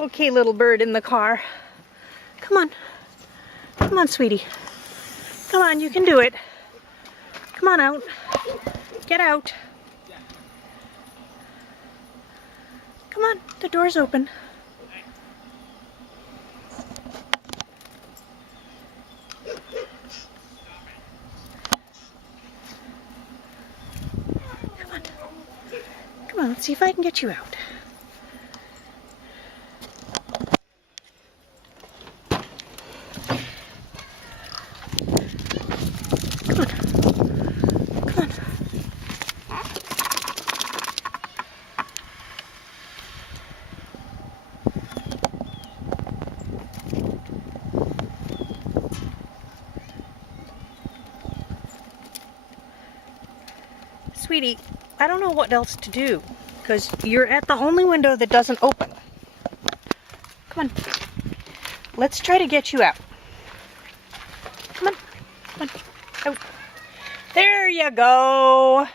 Okay, little bird in the car. Come on. Come on, sweetie. Come on, you can do it. Come on out. Get out. Come on, the door's open. Come on. Come on, let's see if I can get you out. Come on. Come on. Sweetie, I don't know what else to do because you're at the only window that doesn't open. Come on. Let's try to get you out. Come on. Come on. Out. There you go.